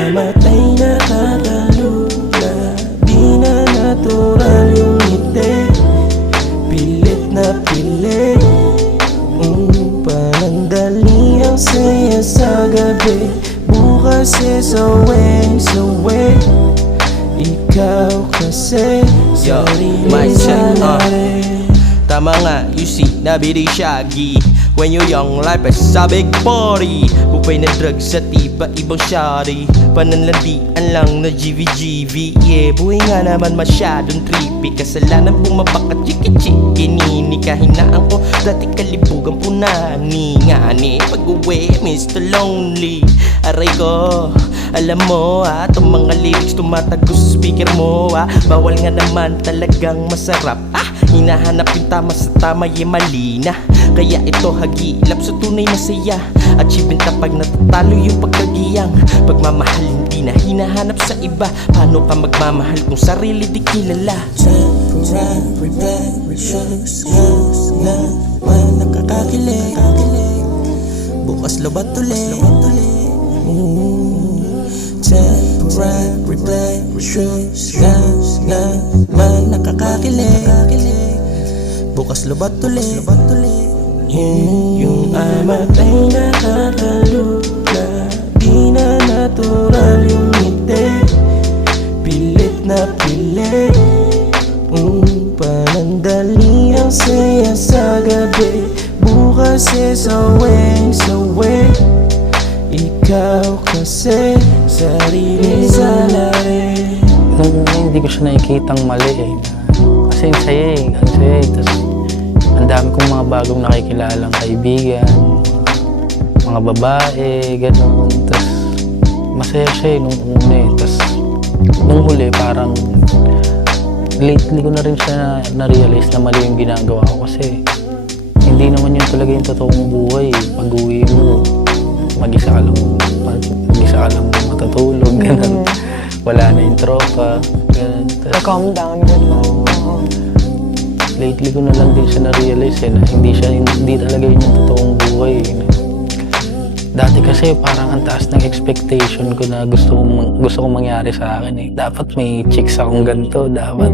amatay nakakalula, di na natural yung ngiti. Pilit na pilit, panandali ang saya sa gabi. Bukas sawe. Ikaw kasi sarili salari. Tama nga, you see, nabili Shaggy. When you're young, life is a big party. Bupay na drugs at iba-ibang shari. Pananlandian lang na GV. Yeah, buhay nga naman masyadong trippy. Kasalanan bumabak at chiki-chiki. Nini kahinaan ko, dati kalibugan po nani. Ngani, pag-uwi, Mr. Lonely. Aray ko, alam mo itong mga lyrics tumatagos sa speaker mo bawal nga naman talagang masarap hinahanap yung tama sa tama, mali na. Kaya ito hagilap sa tunay na saya. Achievement kapag natatalo yung pagkagiyang. Pagmamahal hindi na hinahanap sa iba. Paano ka magmamahal kung sarili di kilala? Temporary pleasures naman nakakakilig. Bukas lobat ulit. Temporary pleasures naman nakakakilig. Bukas lobat ulit. Yung amatay nakakalula, di na natural yung ngiti. Pilit na pilit, panandali ang saya sa gabi. Bukas sawe. Ikaw kasi sarili salari. Nung hindi ko siya nakikitang mali kasi ang saya tas ang dami kong mga bagong nakikilalang kaibigan, mga babae, gano'n. Tas masaya siya nung una tas nung huli parang lately ko na rin siya na-realize na mali yung ginagawa ko kasi hindi naman yun talaga yung totoong buhay. Pag-uwi mo, mag-isa ka lang matutulog, gano'n. Wala na yung tropa, gano'n. Calm down, gano'n. Lately ko na lang din siya na-realize na hindi talaga yun yung totoong buhay. Dati kasi parang ang taas ng expectation ko na gusto kong mangyari sa akin. Dapat may chicks akong ganito, dapat